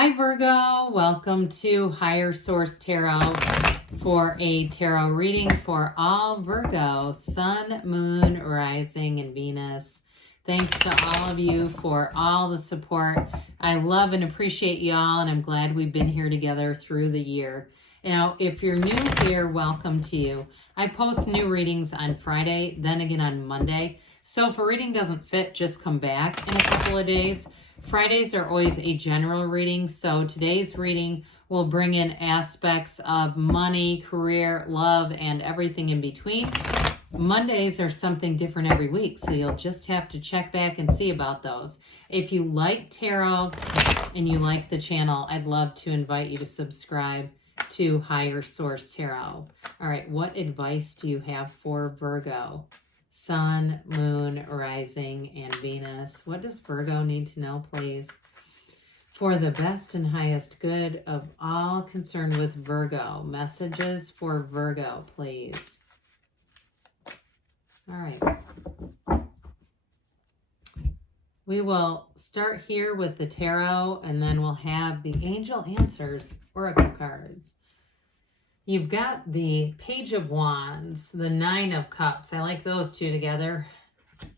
Hi Virgo, welcome to Higher Source Tarot for a tarot reading for all Virgo, Sun, Moon, Rising, and Venus. Thanks to all of you for all the support. I love and appreciate y'all, and I'm glad we've been here together through the year. Now, if you're new here, welcome to you. I post new readings on Friday, then again on Monday. So if a reading doesn't fit, just come back in a couple of days. Fridays are always a general reading, so today's reading will bring in aspects of money, career, love, and everything in between. Mondays are something different every week, so you'll just have to check back and see about those. If you like tarot and you like the channel, I'd love to invite you to subscribe to Higher Source Tarot. All right, what advice do you have for Virgo? Sun, Moon, Rising, and Venus. What does Virgo need to know, please? For the best and highest good of all concerned with Virgo. Messages for Virgo, please. All right. We will start here with the tarot, and then we'll have the Angel Answers Oracle cards. You've got the Page of Wands, the Nine of Cups. I like those two together.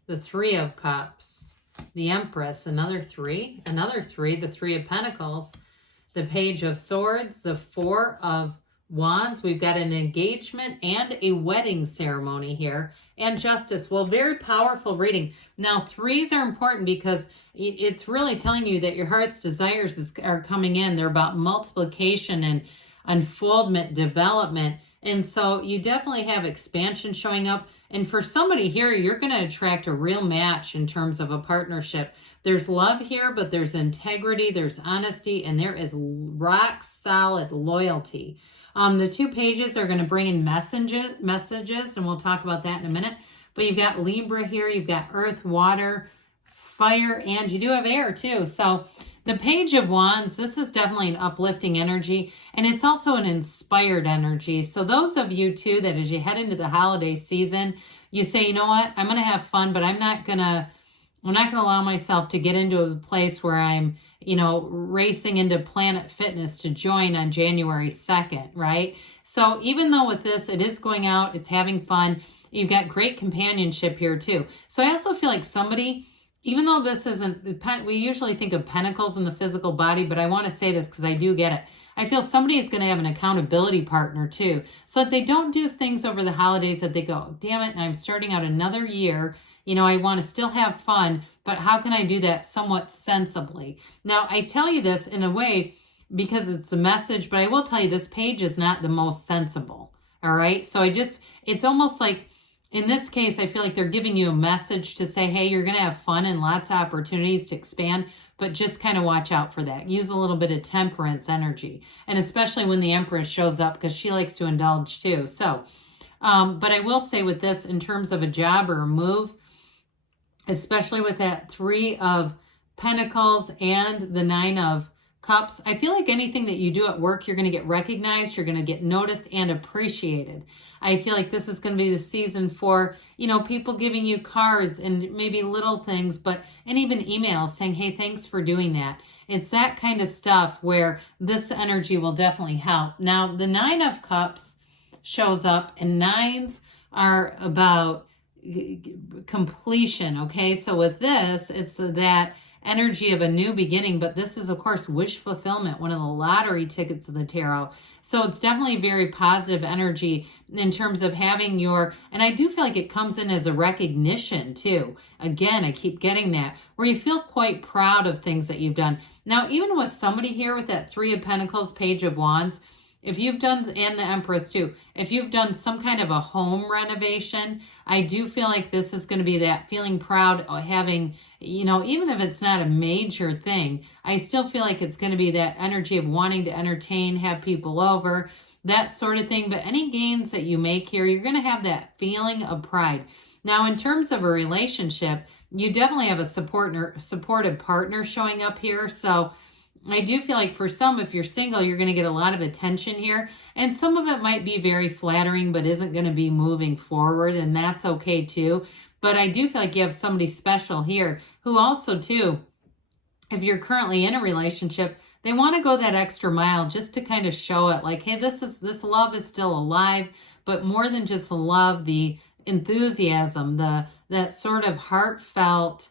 The Three of Cups, the Empress, another three, the Three of Pentacles, the Page of Swords, the Four of Wands. We've got an engagement and a wedding ceremony here, and Justice. Well, very powerful reading. Now, threes are important because it's really telling you that your heart's desires are coming in. They're about multiplication and unfoldment, development. And so you definitely have expansion showing up. And for somebody here, you're going to attract a real match in terms of a partnership. There's love here, but there's integrity, there's honesty, and there is rock solid loyalty. The two pages are going to bring in messages, and we'll talk about that in a minute. But you've got Libra here, you've got earth, water, fire, and you do have air too. So the Page of Wands, this is definitely an uplifting energy, and it's also an inspired energy. So those of you too that as you head into the holiday season, you say, you know what, I'm going to have fun, but I'm not going to allow myself to get into a place where I'm, racing into Planet Fitness to join on January 2nd, right? So even though with this, it is going out, it's having fun, you've got great companionship here too. So I also feel like somebody, even though this isn't, we usually think of pentacles in the physical body, but I want to say this because I do get it. I feel somebody is going to have an accountability partner too, so that they don't do things over the holidays that they go, damn it, I'm starting out another year. I want to still have fun, but how can I do that somewhat sensibly? Now, I tell you this in a way because it's a message, but I will tell you this page is not the most sensible. All right. So it's almost like, in this case, I feel like they're giving you a message to say, hey, you're going to have fun and lots of opportunities to expand, but just kind of watch out for that. Use a little bit of temperance energy, and especially when the Empress shows up because she likes to indulge too. So, but I will say with this, in terms of a job or a move, especially with that Three of Pentacles and the Nine of Cups, I feel like anything that you do at work, you're going to get recognized, you're going to get noticed and appreciated. I feel like this is going to be the season for, people giving you cards and maybe little things, and even emails saying, hey, thanks for doing that. It's that kind of stuff where this energy will definitely help. Now, the Nine of Cups shows up, and nines are about completion. Okay. So with this, it's that energy of a new beginning, but this is of course wish fulfillment, one of the lottery tickets of the tarot. So it's definitely very positive energy in terms of having and I do feel like it comes in as a recognition too. Again, I keep getting that where you feel quite proud of things that you've done. Now, even with somebody here with that Three of Pentacles, Page of Wands, if you've done, and the Empress too, if you've done some kind of a home renovation, I do feel like this is going to be that feeling proud of having, even if it's not a major thing, I still feel like it's going to be that energy of wanting to entertain, have people over, that sort of thing. But any gains that you make here, you're going to have that feeling of pride. Now, in terms of a relationship, you definitely have a supportive partner showing up here. So I do feel like for some, if you're single, you're going to get a lot of attention here. And some of it might be very flattering, but isn't going to be moving forward. And that's okay too. But I do feel like you have somebody special here who also too if you're currently in a relationship, they want to go that extra mile just to kind of show it like, hey, this love is still alive, but more than just the love, the enthusiasm, that sort of heartfelt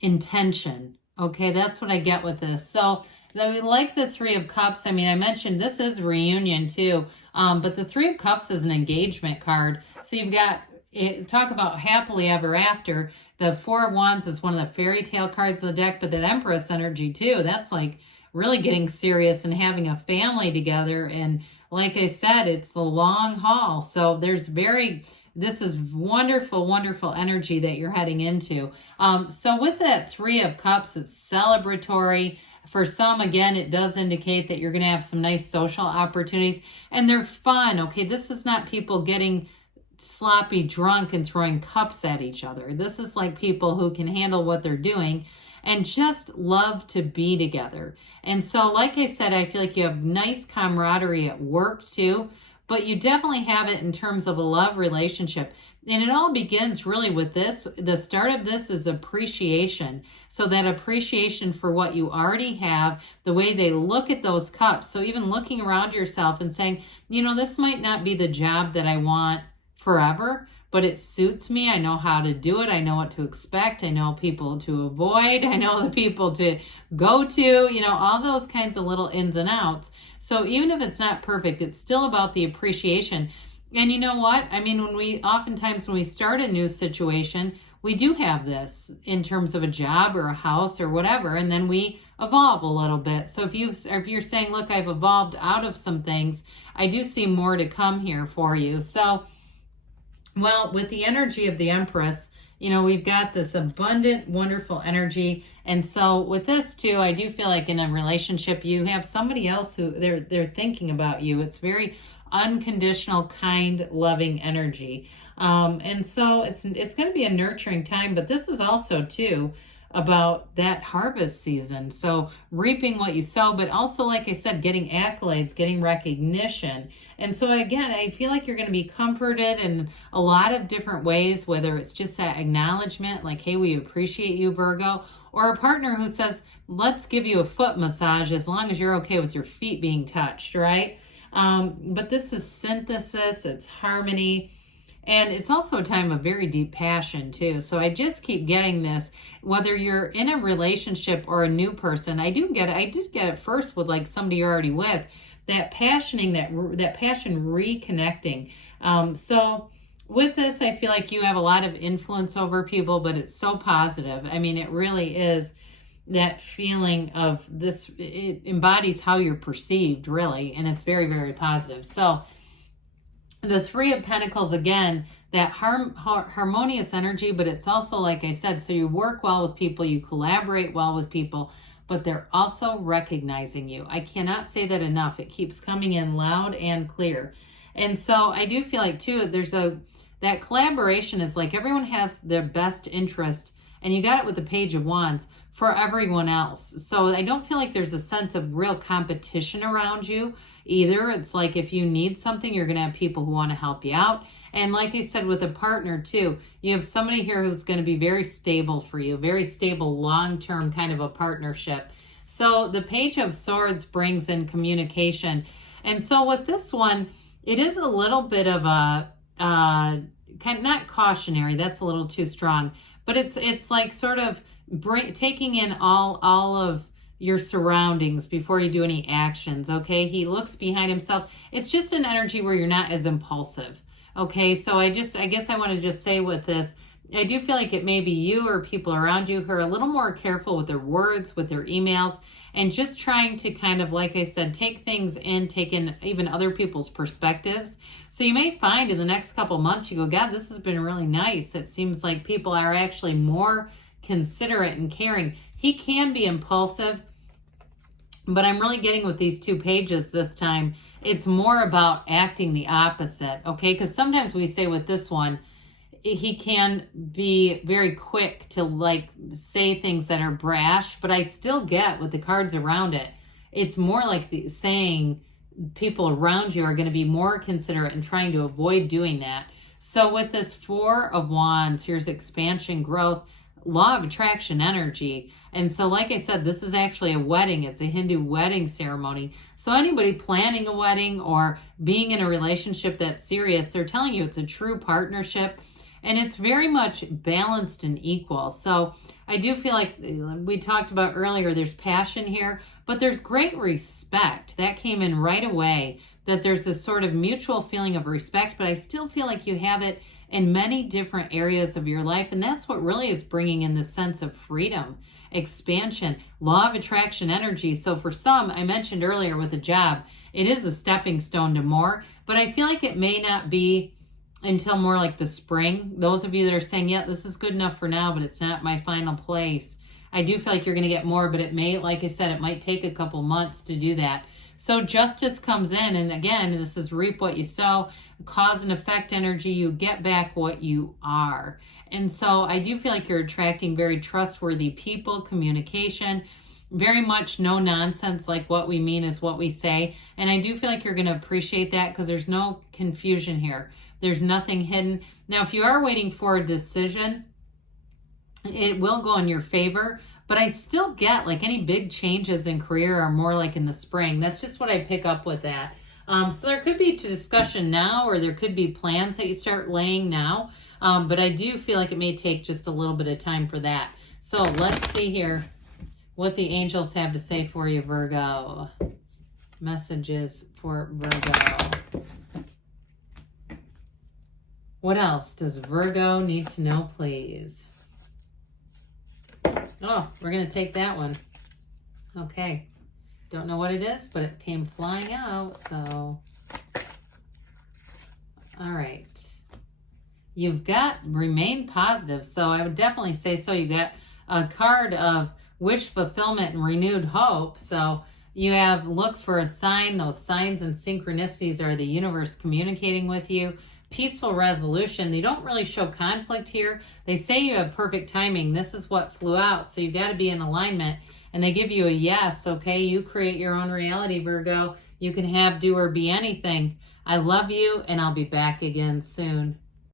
intention. Okay, that's what I get with this. So we like the Three of Cups. I mean, I mentioned this is reunion too, but the Three of Cups is an engagement card. So you've got, talk about happily ever after. The Four of Wands is one of the fairy tale cards of the deck, but that Empress energy too. That's like really getting serious and having a family together. And like I said, it's the long haul. So this is wonderful, wonderful energy that you're heading into. So with that Three of Cups, it's celebratory. For some, again, it does indicate that you're going to have some nice social opportunities, and they're fun. Okay, this is not people getting sloppy drunk and throwing cups at each other. This is like people who can handle what they're doing and just love to be together. And so, like I said, I feel like you have nice camaraderie at work too, but you definitely have it in terms of a love relationship. And it all begins really with this. The start of this is appreciation. So that appreciation for what you already have, the way they look at those cups. So even looking around yourself and saying, this might not be the job that I want forever, but it suits me. I know how to do it. I know what to expect. I know people to avoid. I know the people to go to, all those kinds of little ins and outs. So even if it's not perfect, it's still about the appreciation. And you know what? I mean, when we start a new situation, we do have this in terms of a job or a house or whatever, and then we evolve a little bit. So if you're saying, look, I've evolved out of some things, I do see more to come here for you. So, well, with the energy of the Empress, we've got this abundant, wonderful energy. And so with this too, I do feel like in a relationship, you have somebody else who they're thinking about you. It's very unconditional, kind, loving energy. And so it's going to be a nurturing time, but this is also too about that harvest season. So reaping what you sow, but also, like I said, getting accolades, getting recognition. And so again, I feel like you're going to be comforted in a lot of different ways, whether it's just that acknowledgement, like, hey, we appreciate you, Virgo, or a partner who says, let's give you a foot massage as long as you're okay with your feet being touched, right? But this is synthesis, it's harmony, and it's also a time of very deep passion too. So I just keep getting this, whether you're in a relationship or a new person. I did get it first with like somebody you're already with, that passion reconnecting. So with this, I feel like you have a lot of influence over people, but it's so positive. I mean, it really is that feeling of this, it embodies how you're perceived, really, and it's very, very positive. So the Three of Pentacles, again, that harmonious energy, but it's also, like I said, so you work well with people, you collaborate well with people, but they're also recognizing you. I cannot say that enough. It keeps coming in loud and clear. And so I do feel like too, that collaboration is like everyone has their best interest, and you got it with the Page of Wands, for everyone else. So I don't feel like there's a sense of real competition around you either. It's like if you need something, you're going to have people who want to help you out. And like I said, with a partner too, you have somebody here who's going to be very stable for you, very stable, long-term kind of a partnership. So the Page of Swords brings in communication. And so with this one, it is a little bit of a, kind of not cautionary, that's a little too strong, but it's like sort of taking in all of your surroundings before you do any actions. Okay, he looks behind himself. It's just an energy where you're not as impulsive. Okay, so I guess I want to just say with this, I do feel like it may be you or people around you who are a little more careful with their words, with their emails, and just trying to kind of, like I said, take things in, take in even other people's perspectives. So you may find in the next couple months, you go, God, this has been really nice. It seems like people are actually more considerate and caring. He can be impulsive, but I'm really getting with these two pages this time, it's more about acting the opposite, okay? Because sometimes we say with this one, he can be very quick to like say things that are brash, but I still get with the cards around it, it's more like saying people around you are going to be more considerate and trying to avoid doing that. So with this Four of Wands, here's expansion, growth, law of attraction energy. And so, like I said, this is actually a wedding. It's a Hindu wedding ceremony. So anybody planning a wedding or being in a relationship that's serious, they're telling you it's a true partnership. And it's very much balanced and equal. So I do feel like we talked about earlier, there's passion here, but there's great respect. That came in right away, that there's this sort of mutual feeling of respect, but I still feel like you have it in many different areas of your life. And that's what really is bringing in the sense of freedom, expansion, law of attraction energy. So for some, I mentioned earlier with a job, it is a stepping stone to more, but I feel like it may not be until more like the spring. Those of you that are saying, yeah, this is good enough for now, but it's not my final place. I do feel like you're going to get more, but it may, like I said, it might take a couple months to do that. So justice comes in, and again, this is reap what you sow, cause and effect energy. You get back what you are. And so I do feel like you're attracting very trustworthy people, communication, very much no nonsense, like what we mean is what we say. And I do feel like you're going to appreciate that because there's no confusion here. There's nothing hidden. Now, if you are waiting for a decision, it will go in your favor, but I still get like any big changes in career are more like in the spring. That's just what I pick up with that. So there could be a discussion now, or there could be plans that you start laying now. But I do feel like it may take just a little bit of time for that. So let's see here what the angels have to say for you, Virgo. Messages for Virgo. What else does Virgo need to know, please? Oh, we're going to take that one. Okay. Don't know what it is, but it came flying out, so. All right. You've got remain positive, so I would definitely say so. You got a card of wish fulfillment and renewed hope. So you have look for a sign. Those signs and synchronicities are the universe communicating with you. Peaceful resolution. They don't really show conflict here. They say you have perfect timing. This is what flew out, so you've got to be in alignment. And they give you a yes, okay? You create your own reality, Virgo. You can have, do, or be anything. I love you, and I'll be back again soon.